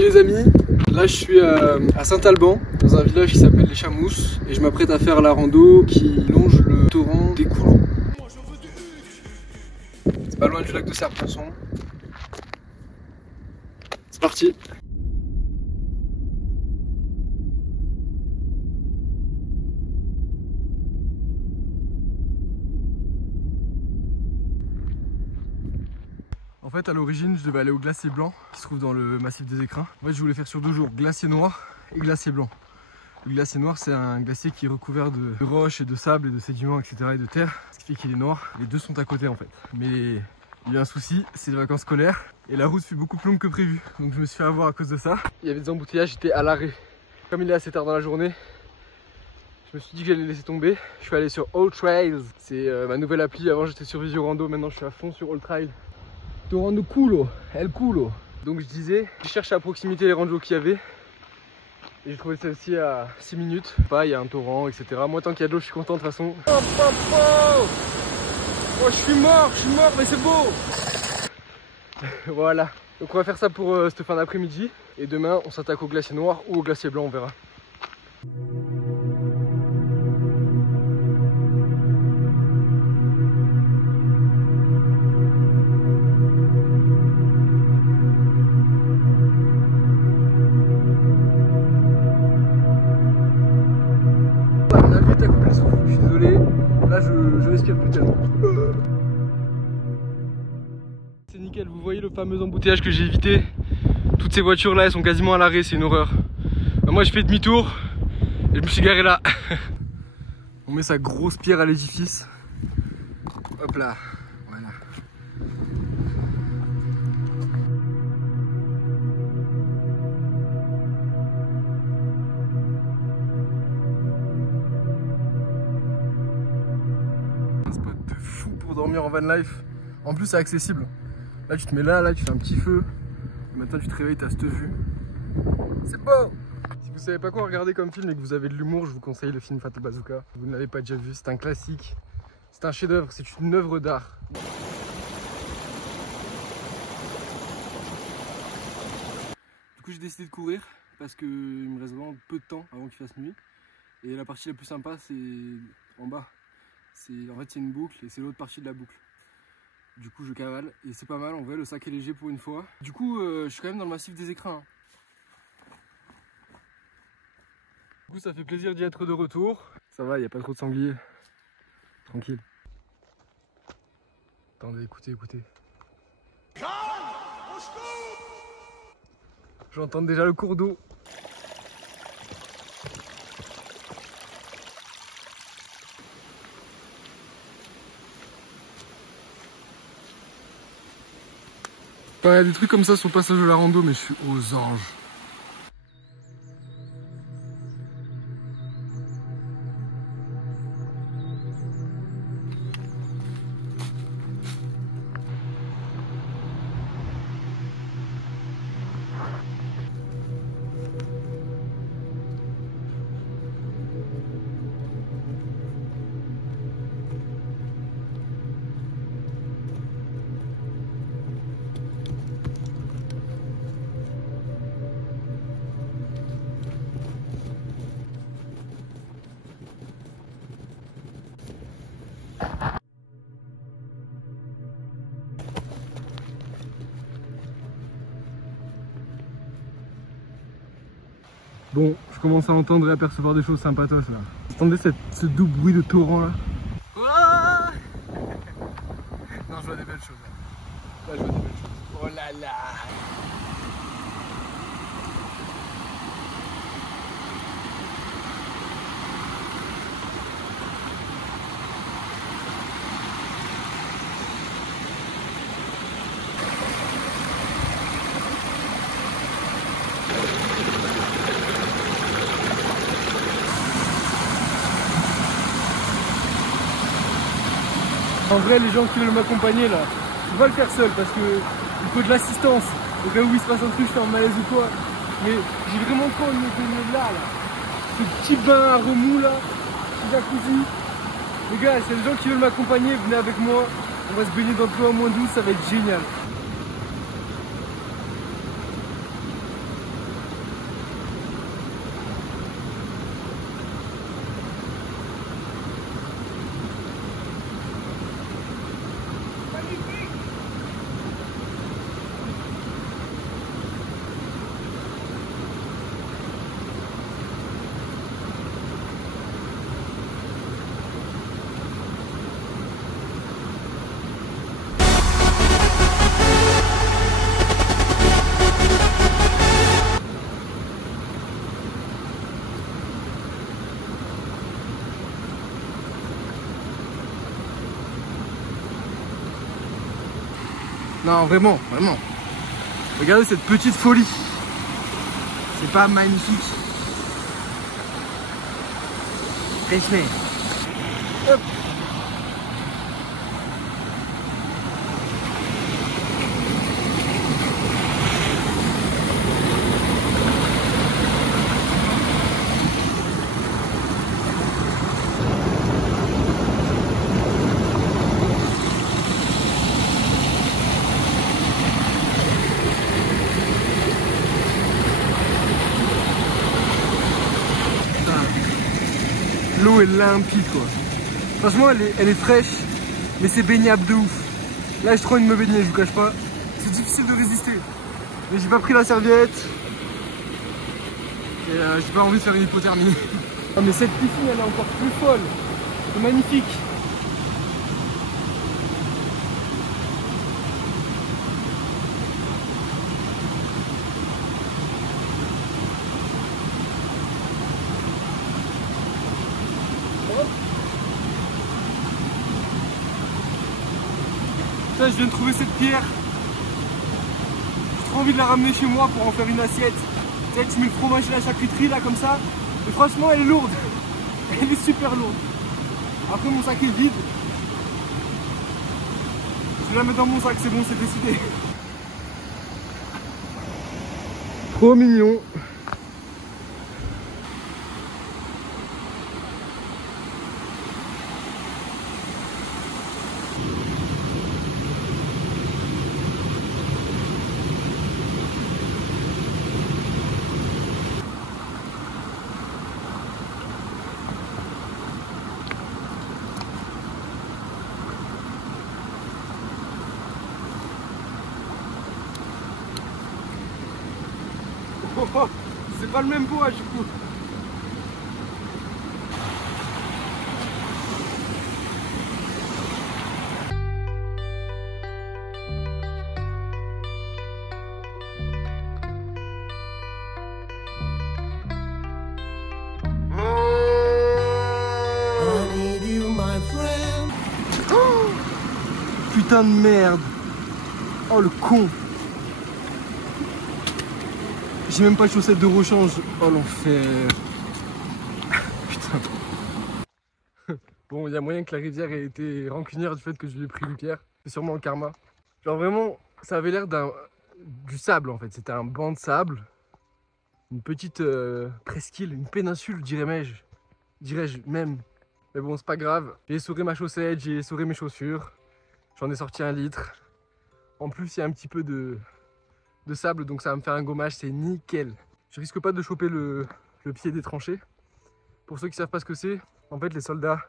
les amis, là je suis à Saint-Alban, dans un village qui s'appelle les Chamousses, et je m'apprête à faire la rando qui longe le torrent des Coulons. C'est pas loin du lac de Serponçon. C'est parti. En fait, à l'origine, je devais aller au glacier blanc qui se trouve dans le massif des Écrins. En fait, je voulais faire sur 2 jours, glacier noir et glacier blanc. Le glacier noir, c'est un glacier qui est recouvert de roches et de sable et de sédiments, etc. et de terre, ce qui fait qu'il est noir. Les deux sont à côté en fait. Mais il y a eu un souci, c'est les vacances scolaires et la route fut beaucoup plus longue que prévu. Donc je me suis fait avoir à cause de ça. Il y avait des embouteillages, j'étais à l'arrêt. Comme il est assez tard dans la journée, je me suis dit que j'allais laisser tomber. Je suis allé sur All Trails, c'est ma nouvelle appli. Avant j'étais sur Visiorando, maintenant je suis à fond sur All Trails. Torrent culo, el culo. Donc je disais, je cherche à proximité les randos qu'il y avait. Et j'ai trouvé celle-ci à 6 minutes. Il y a un torrent, etc. Moi tant qu'il y a de l'eau, je suis content de toute façon. Oh, je suis mort, mais c'est beau. Voilà. Donc on va faire ça pour cette fin d'après-midi. Et demain, on s'attaque au glacier noir ou au glacier blanc, on verra. La vue est à couper le souffle, je suis désolé, là je respire plus tellement. C'est nickel, vous voyez le fameux embouteillage que j'ai évité. Toutes ces voitures là, elles sont quasiment à l'arrêt, c'est une horreur. Moi je fais demi-tour et je me suis garé là. On met sa grosse pierre à l'édifice. Hop là, voilà. Un spot de fou pour dormir en van life. En plus c'est accessible. Là tu te mets là, tu fais un petit feu. Et maintenant tu te réveilles, t'as cette vue. C'est beau. Si vous savez pas quoi regarder comme film et que vous avez de l'humour, je vous conseille le film Fatal Bazooka. Vous ne l'avez pas déjà vu, c'est un classique. C'est un chef-d'œuvre, c'est une œuvre d'art. Du coup j'ai décidé de courir parce qu'il me reste vraiment peu de temps avant qu'il fasse nuit. Et la partie la plus sympa c'est en bas. En fait c'est une boucle et c'est l'autre partie de la boucle. Du coup je cavale et c'est pas mal en vrai, le sac est léger pour une fois. Du coup je suis quand même dans le massif des Écrins. Du coup ça fait plaisir d'y être de retour. Ça va, il n'y a pas trop de sangliers. Tranquille. Attendez, écoutez. J'entends déjà le cours d'eau. Il y a des trucs comme ça sur le passage de la rando, mais je suis aux anges. Bon, je commence à entendre et apercevoir des choses sympatoches là. Attendez ce doux bruit de torrent là. Ah non, je vois des belles choses là. Là, je vois des belles choses. Oh là là. En vrai, les gens qui veulent m'accompagner là, je vais pas le faire seul parce que il faut de l'assistance. Au cas où il se passe un truc, je fais un malaise ou quoi. Mais j'ai vraiment trop envie de me baigner là. Ce petit bain à remous là, petit jacuzzi. Les gars, s'il y a des gens qui veulent m'accompagner, venez avec moi. On va se baigner dans l'eau à -12, ça va être génial. Non, vraiment, vraiment. Regardez cette petite folie. C'est pas magnifique? Respect. Hop. L'eau est limpide quoi. Franchement elle est fraîche, mais c'est baignable de ouf. Là j'ai trop envie de me baigner, je vous cache pas. C'est difficile de résister. Mais j'ai pas pris la serviette. Et j'ai pas envie de faire une hypothermie. Ah mais cette piscine elle est encore plus folle. C'est magnifique. Putain, je viens de trouver cette pierre. J'ai trop envie de la ramener chez moi pour en faire une assiette. Tu sais, tu mets le fromage à la charcuterie là comme ça. Et franchement elle est lourde. Elle est super lourde. Après mon sac est vide. Je vais la mettre dans mon sac, c'est bon, c'est décidé. Trop mignon. C'est pas le même bois du coup. Oh, putain de merde. Oh le con. J'ai même pas de chaussettes de rechange. Oh l'enfer. Putain. Bon, il y a moyen que la rivière ait été rancunière du fait que je lui ai pris une pierre. C'est sûrement le karma. Genre vraiment, ça avait l'air du sable en fait. C'était un banc de sable. Une petite presqu'île, une péninsule dirais-je même. Mais bon, c'est pas grave. J'ai essoré ma chaussette, j'ai essoré mes chaussures. J'en ai sorti 1 litre. En plus, il y a un petit peu de sable, donc ça va me faire un gommage, c'est nickel. Je risque pas de choper le pied des tranchées. Pour ceux qui savent pas ce que c'est, en fait les soldats,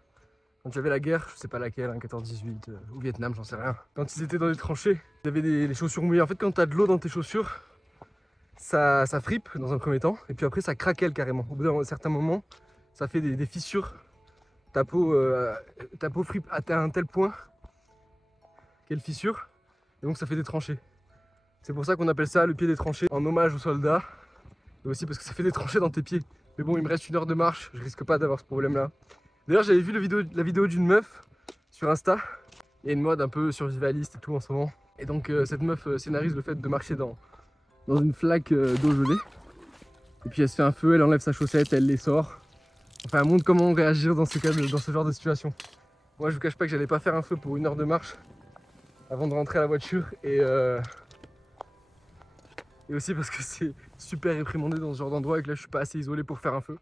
quand il y avait la guerre, je sais pas laquelle, hein, 14-18, au Vietnam, j'en sais rien. Quand ils étaient dans les tranchées, il y avait les chaussures mouillées. En fait quand tu as de l'eau dans tes chaussures, ça fripe dans un premier temps, et puis après ça craquelle carrément. Au bout d'un certain moment, ça fait des fissures. Ta peau fripe à un tel point qu'elle fissure, et donc ça fait des tranchées. C'est pour ça qu'on appelle ça le pied des tranchées, en hommage aux soldats, et aussi parce que ça fait des tranchées dans tes pieds. Mais bon, il me reste 1 heure de marche, je risque pas d'avoir ce problème-là. D'ailleurs, j'avais vu la vidéo d'une meuf sur Insta. Il y a une mode un peu survivaliste et tout en ce moment. Et donc, cette meuf scénarise le fait de marcher dans une flaque d'eau gelée. Et puis elle se fait un feu, elle enlève sa chaussette, elle les sort. Enfin, elle montre comment réagir dans ce genre de situation. Moi, je vous cache pas que j'allais pas faire un feu pour 1 heure de marche avant de rentrer à la voiture. Et aussi parce que c'est super réprimandé dans ce genre d'endroit et que là je suis pas assez isolé pour faire un feu.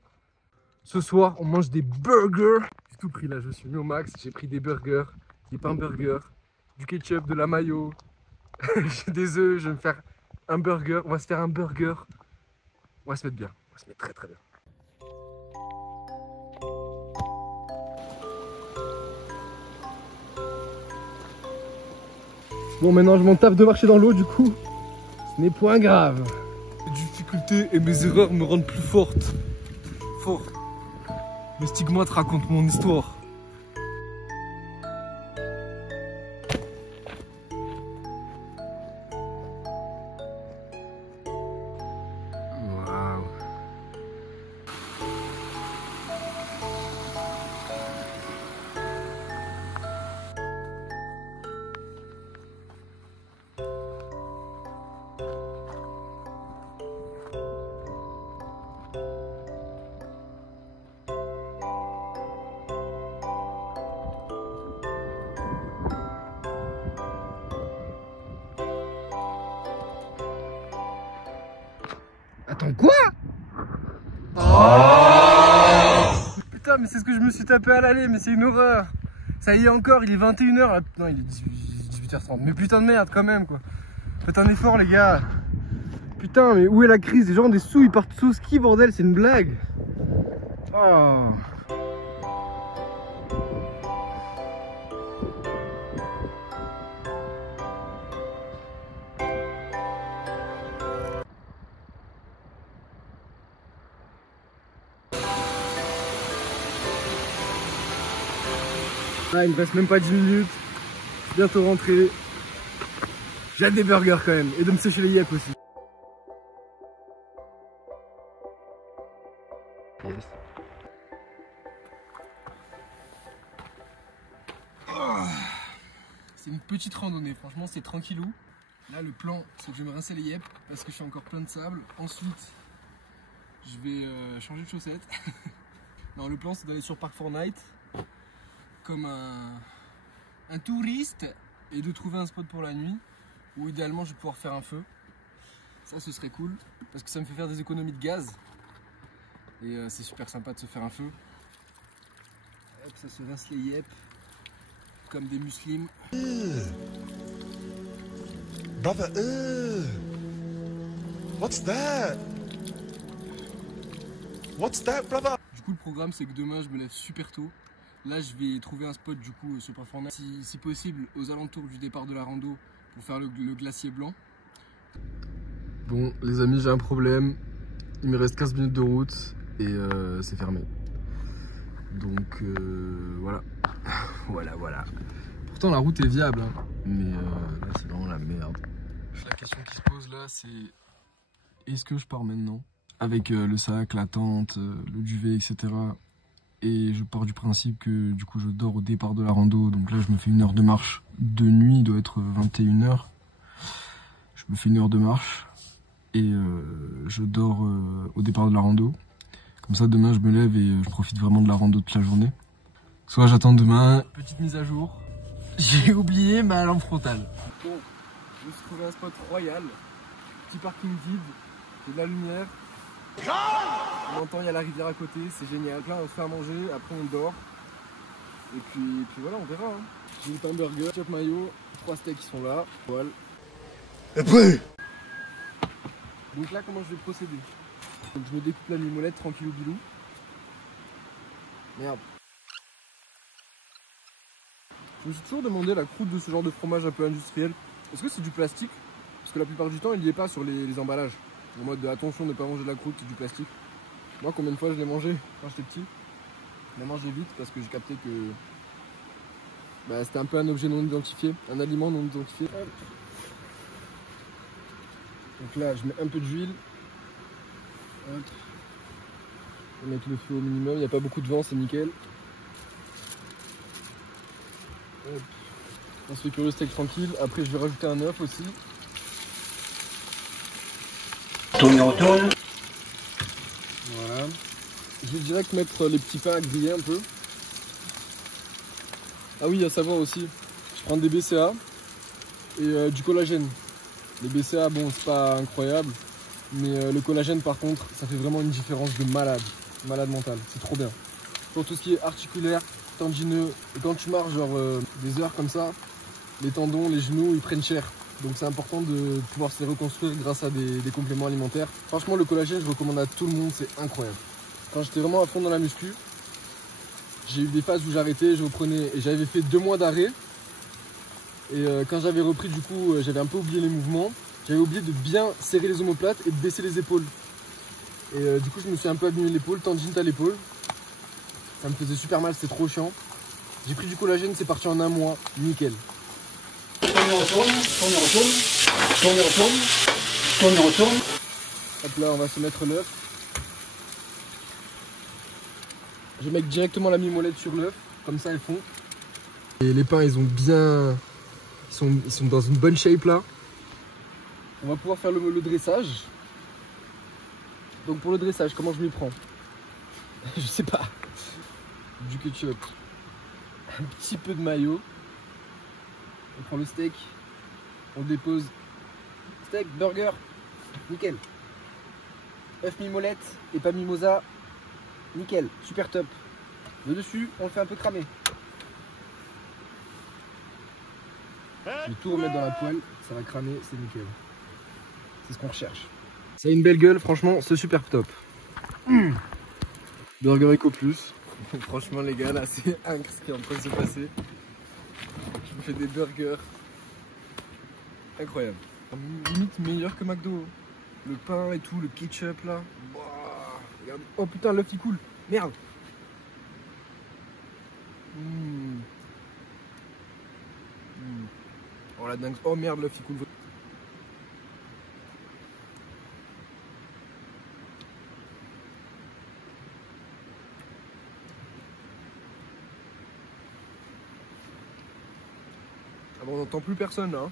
Ce soir on mange des burgers. J'ai tout pris là, je suis mis au max. J'ai pris des burgers, des pains burgers, du ketchup, de la mayo, j'ai des œufs, je vais me faire un burger. On va se faire un burger. On va se mettre bien, on va se mettre très très bien. Bon, maintenant je m'en tape de marcher dans l'eau du coup. Ce n'est point grave. Les difficultés et mes erreurs me rendent plus forte. Fort. Mes stigmates racontent mon histoire. Waouh. Attends, quoi? Oh putain, mais c'est ce que je me suis tapé à l'aller, mais c'est une horreur. Ça y est encore, il est 21h. Non, il est 18h30. Mais putain de merde quand même, quoi. Faites un effort, les gars. Putain, mais où est la crise? Les gens ont des sous, ils partent sous ski, bordel, c'est une blague. Oh. Ah, il me reste même pas 10 minutes. Bientôt rentré. J'ai hâte des burgers quand même. Et de me sécher les yeux aussi. Yes. Oh. C'est une petite randonnée. Franchement, c'est tranquillou. Là, le plan, c'est que je vais me rincer les yeux parce que je suis encore plein de sable. Ensuite, je vais changer de chaussettes. Non, le plan, c'est d'aller sur Park Fortnite comme un touriste et de trouver un spot pour la nuit où idéalement je vais pouvoir faire un feu. Ça, ce serait cool parce que ça me fait faire des économies de gaz et c'est super sympa de se faire un feu. Hop, ça se rince les yeux comme des musulmans. Brother, what's that? What's that, brother? Du coup, le programme, c'est que demain, je me lève super tôt. Là, je vais trouver un spot du coup sur Park Fortnite, si possible aux alentours du départ de la rando pour faire le glacier blanc. Bon, les amis, j'ai un problème. Il me reste 15 minutes de route et c'est fermé. Donc voilà. voilà. Pourtant, la route est viable, hein, mais là, c'est vraiment la merde. La question qui se pose là, c'est est-ce que je pars maintenant avec le sac, la tente, le duvet, etc. Et je pars du principe que du coup je dors au départ de la rando. Donc là je me fais 1 heure de marche de nuit, il doit être 21h. Je me fais 1 heure de marche et je dors au départ de la rando. Comme ça demain je me lève et je profite vraiment de la rando toute la journée. Soit j'attends demain. Petite mise à jour. J'ai oublié ma lampe frontale. Bon, je me suis trouvé un spot royal. Petit parking vide, il y a de la lumière. On entend, il y a la rivière à côté, c'est génial. Là, on se fait à manger, après on dort. Et puis voilà, on verra. Hein. J'ai eu un burger, chop mayo, 3 steaks qui sont là. Voilà. Et puis Donc là, comment je vais procéder? Donc je me découpe la mimolette, tranquillou bilou. Merde. Je me suis toujours demandé la croûte de ce genre de fromage un peu industriel. Est-ce que c'est du plastique? Parce que la plupart du temps, il n'y est pas sur les emballages. En mode attention de ne pas manger de la croûte, c'est du plastique. Moi, combien de fois je l'ai mangé quand j'étais petit? Je l'ai mangé vite parce que j'ai capté que c'était un peu un objet non identifié, un aliment non identifié. Hop. Donc là, je mets un peu d'huile. Hop. Je vais mettre le feu au minimum, il n'y a pas beaucoup de vent, c'est nickel. Hop. On se fait cuire le steak tranquille. Après, je vais rajouter un œuf aussi. Tourne. Voilà. Je vais direct mettre les petits pains à griller un peu. Ah oui, à savoir aussi, je prends des BCA et du collagène. Les BCA, bon, c'est pas incroyable, mais le collagène, par contre, ça fait vraiment une différence de malade mental. C'est trop bien. Pour tout ce qui est articulaire, tendineux, et quand tu marches genre des heures comme ça, les tendons, les genoux, ils prennent cher. Donc c'est important de pouvoir se les reconstruire grâce à des compléments alimentaires. Franchement, le collagène, je recommande à tout le monde, c'est incroyable. Quand j'étais vraiment à fond dans la muscu, j'ai eu des phases où j'arrêtais, je reprenais, et j'avais fait 2 mois d'arrêt. Et quand j'avais repris, du coup, j'avais un peu oublié les mouvements. J'avais oublié de bien serrer les omoplates et de baisser les épaules. Et du coup, je me suis un peu abîmé l'épaule, tendinite à l'épaule. Ça me faisait super mal, c'était trop chiant. J'ai pris du collagène, c'est parti en 1 mois, nickel. Tourne. Hop là, on va se mettre l'œuf. Je vais mettre directement la mimolette sur l'œuf, comme ça elles font. Et les pains, ils ont bien... Ils sont dans une bonne shape là. On va pouvoir faire le dressage. Donc pour le dressage, comment je m'y prends? Je sais pas. Du ketchup. Un petit peu de mayo. On prend le steak. On dépose. Steak, burger. Nickel. œuf mimolette et pas mimosa. Nickel, super top. Le dessus, on le fait un peu cramer. Je vais tout remettre dans la poêle, ça va cramer, c'est nickel. C'est ce qu'on recherche. Ça a une belle gueule, franchement, c'est super top. Burger Eco Plus. Franchement les gars, là c'est incroyable ce qui est en train de se passer. Je me fais des burgers. Incroyable. Limite meilleur que McDo. Le pain et tout, le ketchup là. Wow. Regarde. Oh putain, l'œuf qui coule. Merde. Oh la dingue. Oh merde, l'œuf qui coule. Ah bon, on n'entend plus personne là. Hein.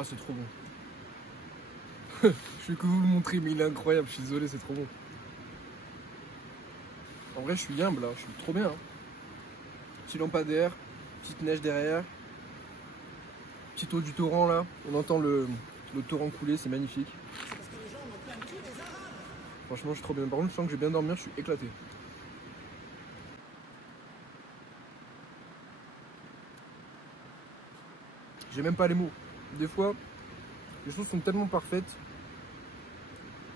Ah, c'est trop bon. Je vais que vous le montrer, mais il est incroyable. Je suis désolé, c'est trop bon. En vrai, je suis humble là, je suis trop bien. Hein. Petit lampadaire, petite neige derrière, petite eau du torrent là. On entend le torrent couler, c'est magnifique. Franchement, je suis trop bien. Par contre, je sens que je vais bien dormir, je suis éclaté. J'ai même pas les mots. Des fois, les choses sont tellement parfaites,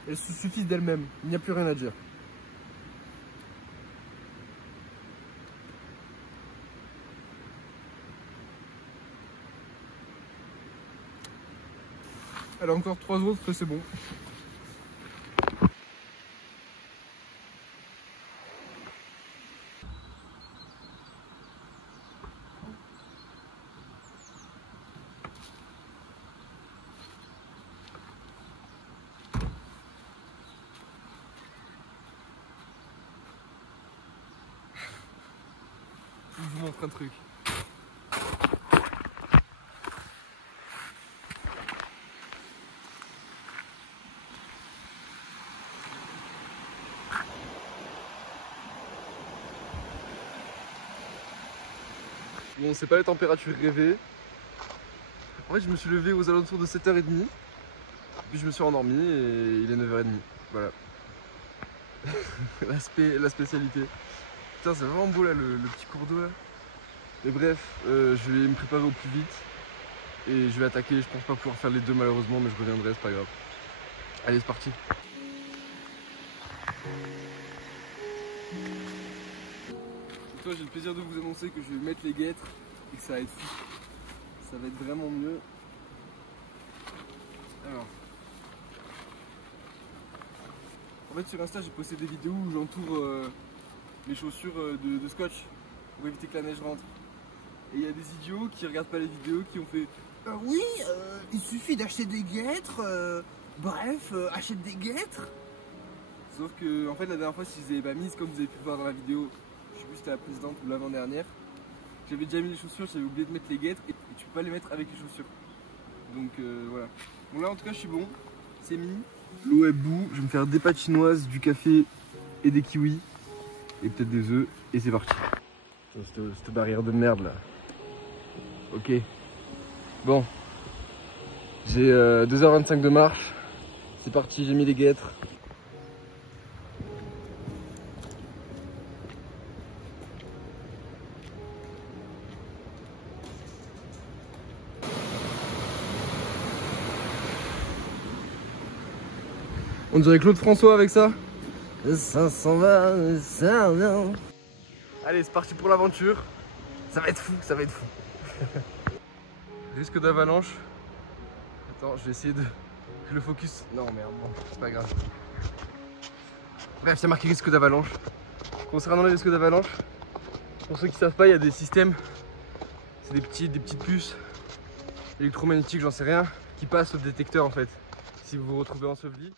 elles se suffisent d'elles-mêmes. Il n'y a plus rien à dire. Alors encore 3 autres, c'est bon. Je vous montre un truc. Bon, c'est pas les températures rêvées. En fait, je me suis levé aux alentours de 7h30. Puis je me suis endormi et il est 9h30. Voilà. la spécialité. Putain, c'est vraiment beau là, le petit cours d'eau là. Mais bref, je vais me préparer au plus vite. Et je vais attaquer. Je pense pas pouvoir faire les deux malheureusement, mais je reviendrai, c'est pas grave. Allez, c'est parti. Et toi, j'ai le plaisir de vous annoncer que je vais mettre les guêtres et que ça va être fou. Ça va être vraiment mieux. Alors. En fait, sur Insta, j'ai posté des vidéos où j'entoure les chaussures de scotch pour éviter que la neige rentre. Et il y a des idiots qui regardent pas les vidéos qui ont fait oui, il suffit d'acheter des guêtres, achète des guêtres. Sauf que, en fait, la dernière fois, si je les avais pas mises, comme vous avez pu voir dans la vidéo, je sais plus si c'était la précédente ou l'avant-dernière, j'avais déjà mis les chaussures, j'avais oublié de mettre les guêtres et tu peux pas les mettre avec les chaussures. Donc voilà. Bon, là en tout cas, je suis bon, c'est mis. L'eau est bout, je vais me faire des pâtes chinoises, du café et des kiwis et peut-être des œufs et c'est parti. Cette barrière de merde là. Ok. Bon. J'ai 2h25 de marche. C'est parti, j'ai mis les guêtres. On dirait Claude François avec ça. Ça s'en va, ça vient. Allez, c'est parti pour l'aventure. Ça va être fou, ça va être fou. Risque d'avalanche. Attends, je vais essayer de le focus. Non, merde, bon, c'est pas grave. Bref, c'est marqué risque d'avalanche. Concernant les risques d'avalanche, pour ceux qui savent pas, il y a des systèmes. C'est des petites puces électromagnétiques, j'en sais rien, qui passent au détecteur en fait. Si vous vous retrouvez enseveli.